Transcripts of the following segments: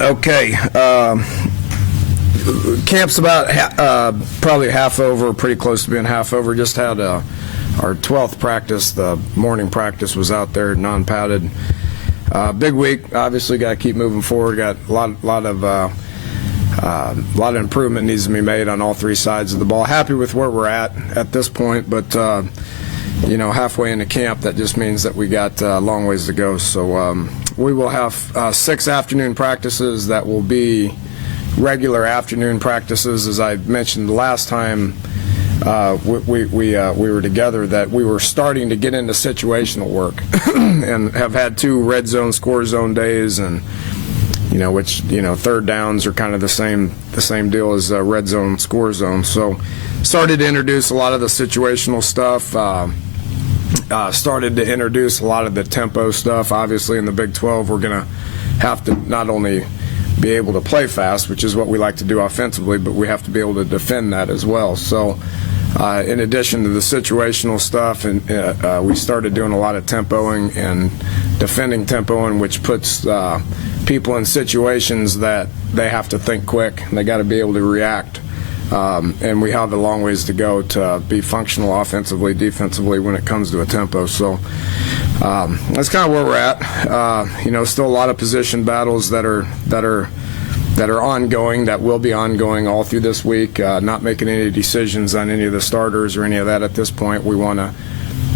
Okay. Camp's about probably half over, pretty close to being half over. Just had our 12th practice. The morning practice was out there, non-padded. Big week. Obviously, got to keep moving forward. Got a lot of improvement needs to be made on all three sides of the ball. Happy with where we're at this point, but you know, halfway into camp, that just means that we got a long ways to go. So we will have 6 afternoon practices that will be regular afternoon practices. As I mentioned the last time we were together, that we were starting to get into situational work and have had 2 red zone, score zone days, and which third downs are kind of the same deal as red zone, score zone. So started to introduce a lot of the situational stuff. Started to introduce a lot of the tempo stuff. Obviously, in the Big 12, we're going to have to not only be able to play fast, which is what we like to do offensively, but we have to be able to defend that as well. So in addition to the situational stuff, and we started doing a lot of tempoing and defending tempoing, which puts people in situations that they have to think quick and they got to be able to react. And we have a long ways to go to be functional offensively, defensively when it comes to a tempo. So that's kind of where we're at. Still a lot of position battles that are ongoing, that will be ongoing all through this week. Not making any decisions on any of the starters or any of that at this point. We want to,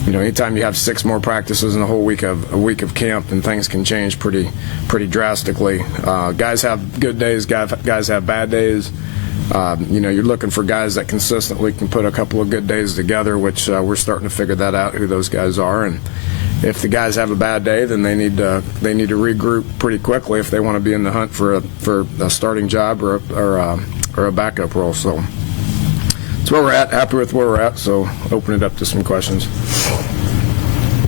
anytime you have 6 more practices in a whole week of camp, and things can change pretty drastically. Guys have good days, guys have bad days. You're looking for guys that consistently can put a couple of good days together, which we're starting to figure that out, who those guys are. And if the guys have a bad day, then they need to regroup pretty quickly if they want to be in the hunt for a starting job or a backup role. So that's where we're at. Happy with where we're at. So open it up to some questions.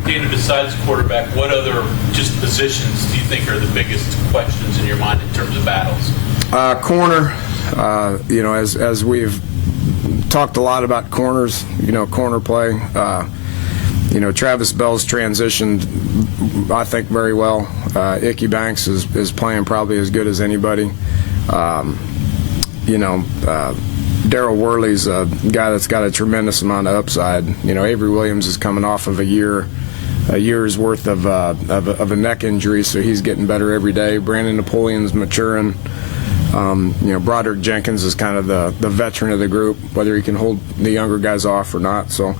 Dana, besides quarterback, what other just positions do you think are the biggest questions in your mind in terms of battles? Corner. As we've talked a lot about corners, corner play. Travis Bell's transitioned, I think, very well. Icky Banks is playing probably as good as anybody. Daryl Worley's a guy that's got a tremendous amount of upside. Avery Williams is coming off of a year's worth of a neck injury, so he's getting better every day. Brandon Napoleon's maturing. Broderick Jenkins is kind of the veteran of the group, whether he can hold the younger guys off or not. So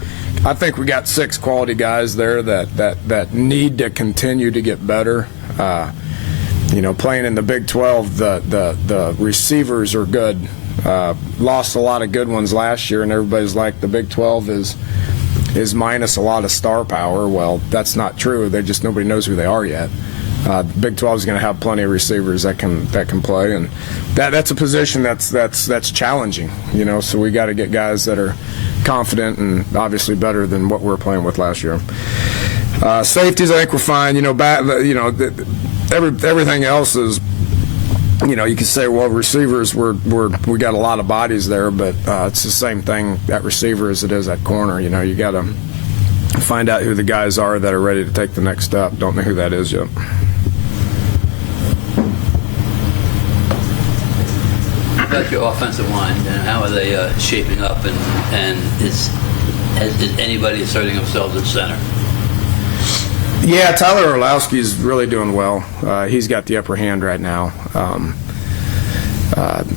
I think we got 6 quality guys there that need to continue to get better. Playing in the Big 12, the receivers are good. Lost a lot of good ones last year, and everybody's like, the Big 12 is minus a lot of star power. Well, that's not true. Nobody knows who they are yet. Big 12 is going to have plenty of receivers that can play, and that's a position that's challenging. So we got to get guys that are confident and obviously better than what we were playing with last year. Safeties, I think we're fine. Everything else is. You can say, well, receivers, we got a lot of bodies there, but it's the same thing at receiver as it is at corner. You got to find out who the guys are that are ready to take the next step. Don't know who that is yet. About your offensive line, and how are they shaping up, and is anybody asserting themselves at center? Yeah, Tyler Orlowski's really doing well. He's got the upper hand right now.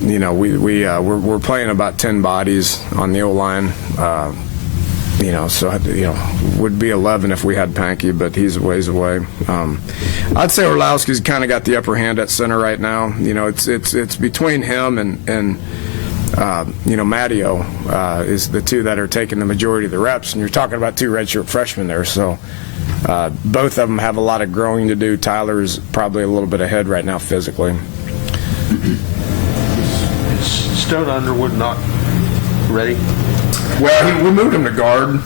We're playing about 10 bodies on the O-line. Would be 11 if we had Pankey, but he's a ways away. I'd say Orlowski's kind of got the upper hand at center right now. It's between him and Matteo is the 2 that are taking the majority of the reps, and you're talking about 2 redshirt freshmen there, so both of them have a lot of growing to do. Tyler's probably a little bit ahead right now physically. Is Stone Underwood not ready? Well, we moved him to guard.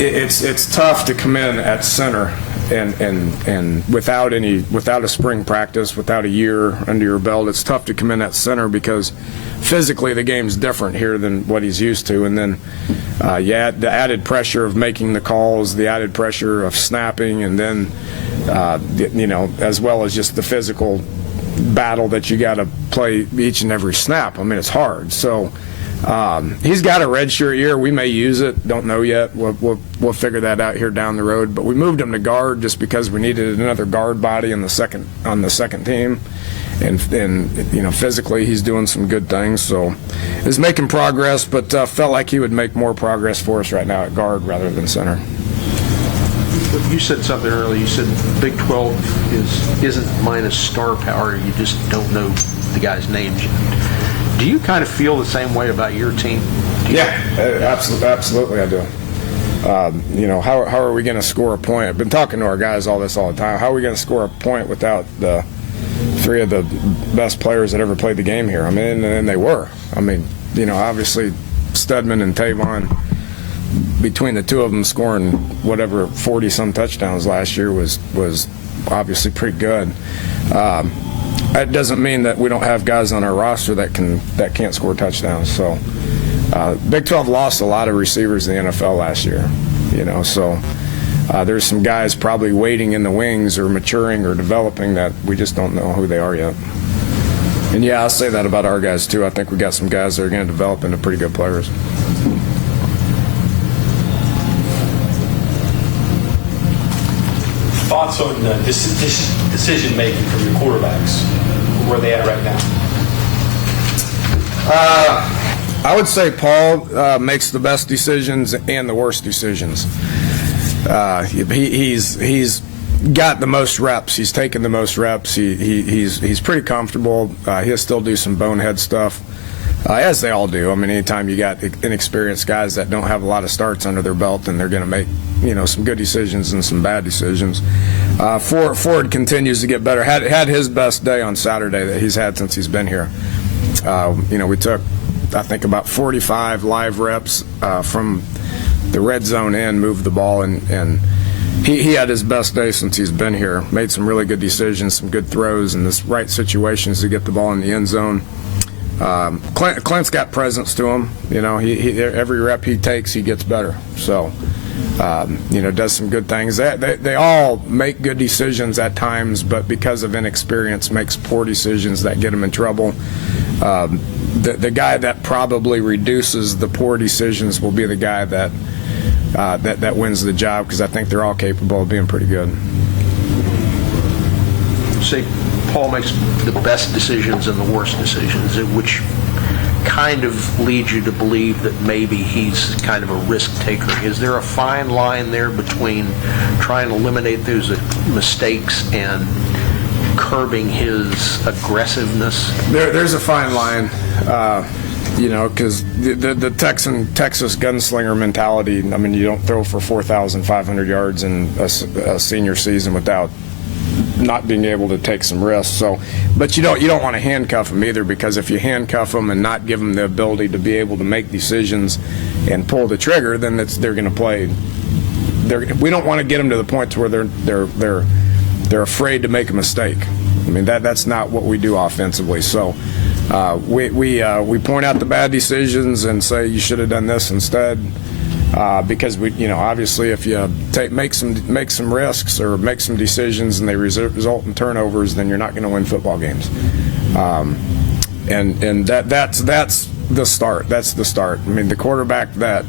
It's tough to come in at center and without a spring practice, without a year under your belt. It's tough to come in at center because physically the game's different here than what he's used to, and then the added pressure of making the calls, the added pressure of snapping, and then as well as just the physical battle that you got to play each and every snap. I mean, it's hard. So he's got a redshirt year. We may use it. Don't know yet. We'll figure that out here down the road. But we moved him to guard just because we needed another guard body on the second team. And physically he's doing some good things. So he's making progress, but felt like he would make more progress for us right now at guard rather than center. You said something earlier. You said Big 12 isn't minus star power. You just don't know the guys' names yet. Do you kind of feel the same way about your team? Absolutely I do. How are we going to score a point? I've been talking to our guys all the time. How are we going to score a point without the three of the best players that ever played the game here? I mean, and they were. I mean, obviously Stedman and Tavon, between the two of them scoring whatever 40-some touchdowns last year was obviously pretty good. That doesn't mean that we don't have guys on our roster that can't score touchdowns. So Big 12 lost a lot of receivers in the NFL last year, so there's some guys probably waiting in the wings or maturing or developing that we just don't know who they are yet. And yeah, I'll say that about our guys too. I think we got some guys that are going to develop into pretty good players. Thoughts on decision making from your quarterbacks? Where are they at right now? I would say Paul makes the best decisions and the worst decisions. He's got the most reps. He's taken the most reps. He's pretty comfortable. He'll still do some bonehead stuff, as they all do. I mean, anytime you got inexperienced guys that don't have a lot of starts under their belt, and they're going to make some good decisions and some bad decisions. Ford continues to get better. Had his best day on Saturday that he's had since he's been here. We took, I think, about 45 live reps from the red zone in, moved the ball, and he had his best day since he's been here. Made some really good decisions, some good throws in the right situations to get the ball in the end zone. Clint's got presence to him. Every rep he takes, he gets better. So, does some good things. They all make good decisions at times, but because of inexperience, makes poor decisions that get them in trouble. The guy that probably reduces the poor decisions will be the guy that wins the job, because I think they're all capable of being pretty good. Say Paul makes the best decisions and the worst decisions, which kind of leads you to believe that maybe he's kind of a risk taker. Is there a fine line there between trying to eliminate those mistakes and curbing his aggressiveness? There's a fine line, because the Texas gunslinger mentality. I mean, you don't throw for 4,500 yards in a senior season without not being able to take some risks. So, but you don't want to handcuff them either, because if you handcuff them and not give them the ability to be able to make decisions and pull the trigger, then they're going to play. We don't want to get them to the point to where they're afraid to make a mistake. I mean, that's not what we do offensively. So we point out the bad decisions and say you should have done this instead. Because obviously, if you make some risks or make some decisions and they result in turnovers, then you're not going to win football games. And that's the start. That's the start. I mean, the quarterback that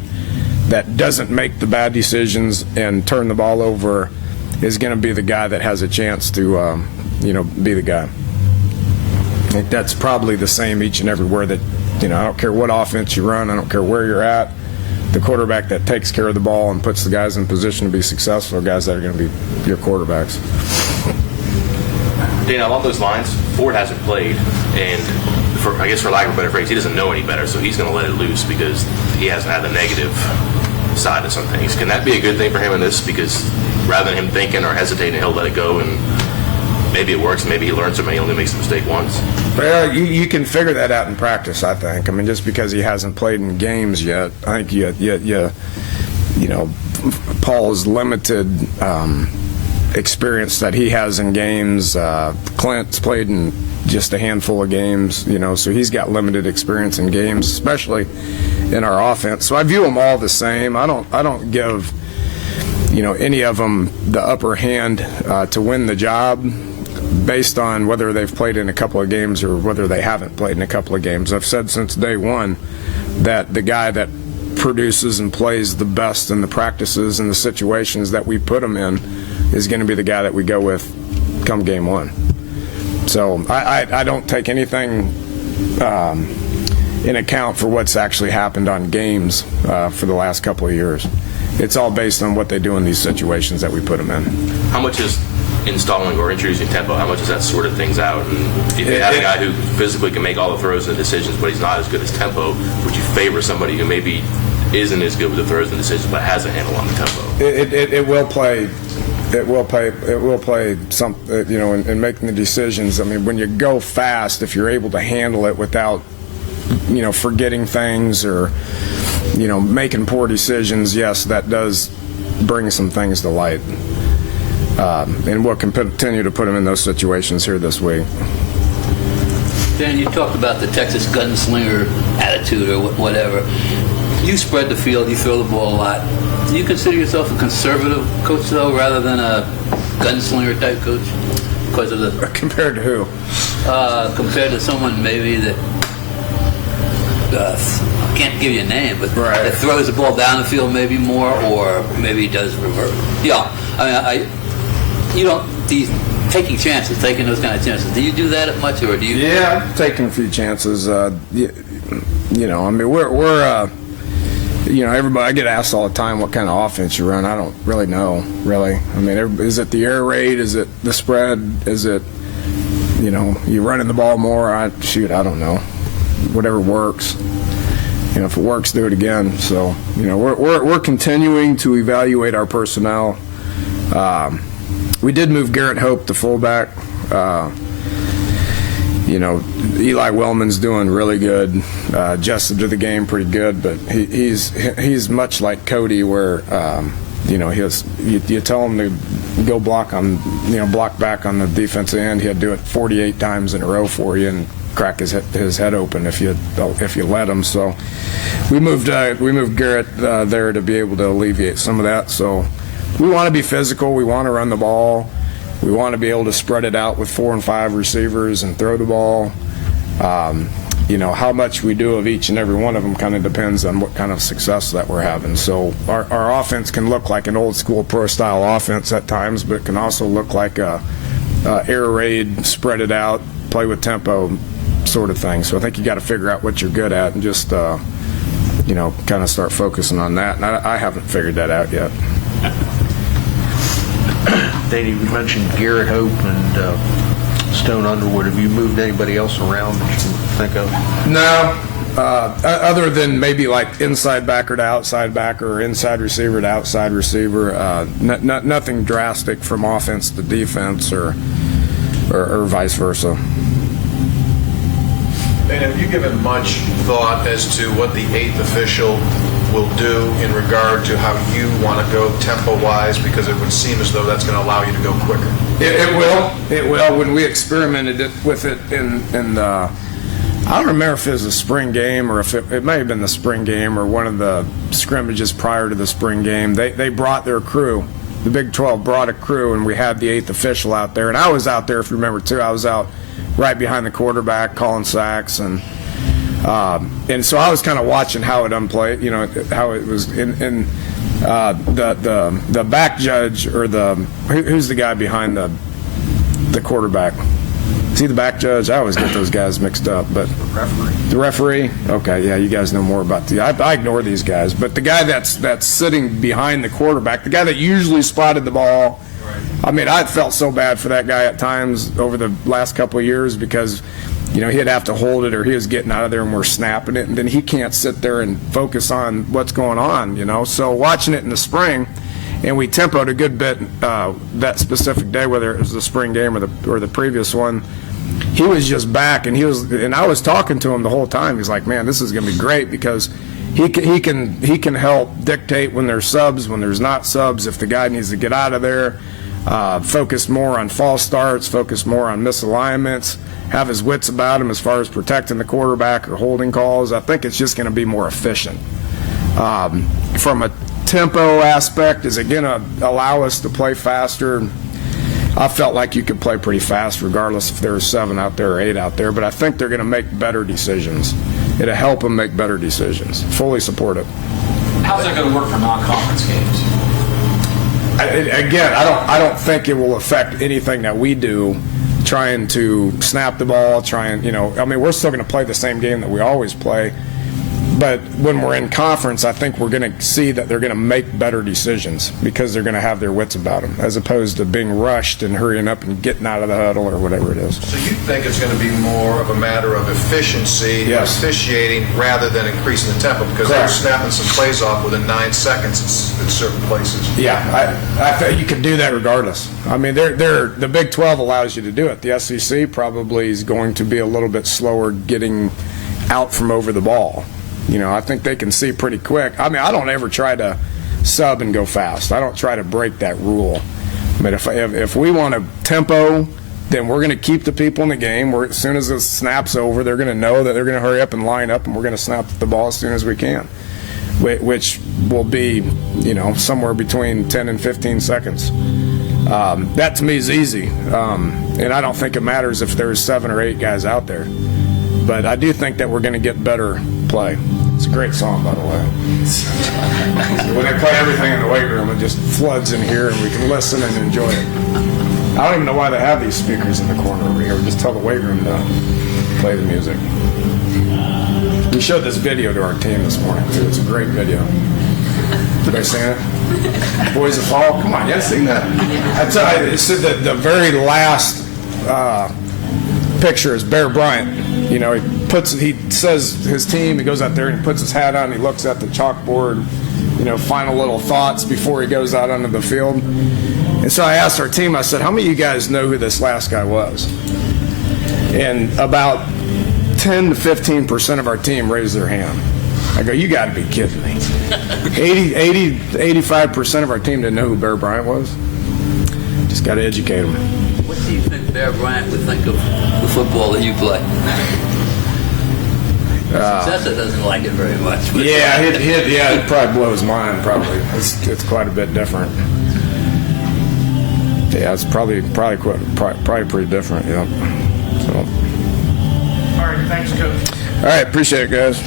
doesn't make the bad decisions and turn the ball over is going to be the guy that has a chance to be the guy. I think that's probably the same each and everywhere. That I don't care what offense you run. I don't care where you're at. The quarterback that takes care of the ball and puts the guys in position to be successful are guys that are going to be your quarterbacks. Dana, along those lines, Ford hasn't played, and for lack of a better phrase, he doesn't know any better, so he's going to let it loose because he hasn't had the negative side of some things. Can that be a good thing for him in this? Because rather than him thinking or hesitating, he'll let it go, and maybe it works, maybe he learns from it, he only makes a mistake once. Well, you can figure that out in practice, I think. I mean, just because he hasn't played in games yet, I think Paul's limited experience that he has in games. Clint's played in just a handful of games, so he's got limited experience in games, especially in our offense. So I view them all the same. I don't give any of them the upper hand to win the job based on whether they've played in a couple of games or whether they haven't played in a couple of games. I've said since day one that the guy that produces and plays the best in the practices and the situations that we put him in is going to be the guy that we go with come game one. So I don't take anything in account for what's actually happened on games for the last couple of years. It's all based on what they do in these situations that we put them in. How much is installing or introducing tempo, how much does that sort of things out? And if you have a guy who physically can make all the throws and decisions, but he's not as good as tempo, would you favor somebody who maybe isn't as good with the throws and decisions, but has a handle on the tempo? It will play. It will play some, in making the decisions. I mean, when you go fast, if you're able to handle it without, forgetting things or, making poor decisions, yes, that does bring some things to light. And we'll continue to put them in those situations here this week. Dan, you talked about the Texas gunslinger attitude or whatever. You spread the field, you throw the ball a lot. Do you consider yourself a conservative coach, though, rather than a gunslinger type coach? Because of the Compared to who? Compared to someone maybe that I can't give you a name, but right. that throws the ball down the field maybe more, or maybe does revert. Yeah, I mean, you don't. Taking chances, taking those kind of chances. Do you do that much, or do you? Yeah, taking a few chances. I mean, we're everybody. I get asked all the time what kind of offense you run. I don't really know. Really, I mean, is it the air raid? Is it the spread? Is it you running the ball more? I don't know. Whatever works. If it works, do it again. So we're continuing to evaluate our personnel. We did move Garrett Hope to fullback. Eli Wellman's doing really good. Adjusted to the game pretty good, but he's much like Cody, where you tell him to go block back on the defensive end. He'll do it 48 times in a row for you and crack his head open if you let him. So we moved Garrett there to be able to alleviate some of that. So. We want to be physical. We want to run the ball. We want to be able to spread it out with 4 and 5 receivers and throw the ball. How much we do of each and every one of them kind of depends on what kind of success that we're having. So our offense can look like an old school pro style offense at times, but it can also look like a air raid, spread it out, play with tempo sort of thing. So I think you got to figure out what you're good at and just kind of start focusing on that. And I haven't figured that out yet. Danny, you mentioned Garrett Hope and Stone Underwood. Have you moved anybody else around that you can think of? No, other than maybe like inside backer to outside backer or inside receiver to outside receiver. Nothing drastic from offense to defense or vice versa. And have you given much thought as to what the 8th official will do in regard to how you want to go tempo-wise, because it would seem as though that's going to allow you to go quicker? It will. When we experimented with it in the, I don't remember if it was a spring game or if it may have been the spring game or one of the scrimmages prior to the spring game. They brought their crew. The Big 12 brought a crew, and we had the 8th official out there. And I was out there, if you remember, too. I was out right behind the quarterback calling sacks, and so I was kind of watching how it unplayed, how it was in the back judge or who's the guy behind the quarterback? Is he the back judge? I always get those guys mixed up. But the referee. Okay, yeah, you guys know more about I ignore these guys, but the guy that's sitting behind the quarterback, the guy that usually spotted the ball. I mean, I felt so bad for that guy at times over the last couple of years because, he'd have to hold it or he was getting out of there and we're snapping it, and then he can't sit there and focus on what's going on, So watching it in the spring, and we tempoed a good bit that specific day, whether it was the spring game or the previous one. He was just back, and I was talking to him the whole time. He's like, man, this is going to be great because he can help dictate when there's subs, when there's not subs, if the guy needs to get out of there. Focus more on false starts, focus more on misalignments, have his wits about him as far as protecting the quarterback or holding calls. I think it's just going to be more efficient. From a tempo aspect, is it going to allow us to play faster? I felt like you could play pretty fast regardless if there were 7 out there or 8 out there, but I think they're going to make better decisions. It'll help them make better decisions. Fully support it. How's that going to work for non-conference games? Again, I don't think it will affect anything that we do, trying to snap the ball, we're still going to play the same game that we always play. But when we're in conference, I think we're going to see that they're going to make better decisions because they're going to have their wits about them, as opposed to being rushed and hurrying up and getting out of the huddle or whatever it is. So you think it's going to be more of a matter of efficiency, Yes. officiating, rather than increasing the tempo? Because they're Correct. snapping some plays off within 9 seconds in certain places. Yeah, I think you can do that regardless. I mean, the Big 12 allows you to do it. The SEC probably is going to be a little bit slower getting out from over the ball. I think they can see pretty quick. I mean, I don't ever try to sub and go fast. I don't try to break that rule. But if we want a tempo, then we're going to keep the people in the game. As soon as the snap's over, they're going to know that they're going to hurry up and line up, and we're going to snap the ball as soon as we can, which will be, somewhere between 10 and 15 seconds. That to me is easy, and I don't think it matters if there's 7 or 8 guys out there. But I do think that we're going to get better play. It's a great song, by the way. When they play everything in the weight room, it just floods in here, and we can listen and enjoy it. I don't even know why they have these speakers in the corner over here. We just tell the weight room to play the music. We showed this video to our team this morning, too. It's a great video. Did I sing it? Boys of Fall? Come on, you haven't seen that? I tell you, it's the very last picture is Bear Bryant. He says his team, he goes out there and he puts his hat on, he looks at the chalkboard, final little thoughts before he goes out onto the field. And so I asked our team, I said, how many of you guys know who this last guy was? And about 10 to 15% of our team raised their hand. I go, you got to be kidding me. 85% of our team didn't know who Bear Bryant was. Just got to educate them. What do you think Bear Bryant would think of the football that you play? Successor doesn't like it very much. It'd probably blow his mind. Probably, it's quite a bit different. Yeah, it's probably pretty different. Yeah. So. All right, thanks, Coach. All right, appreciate it, guys.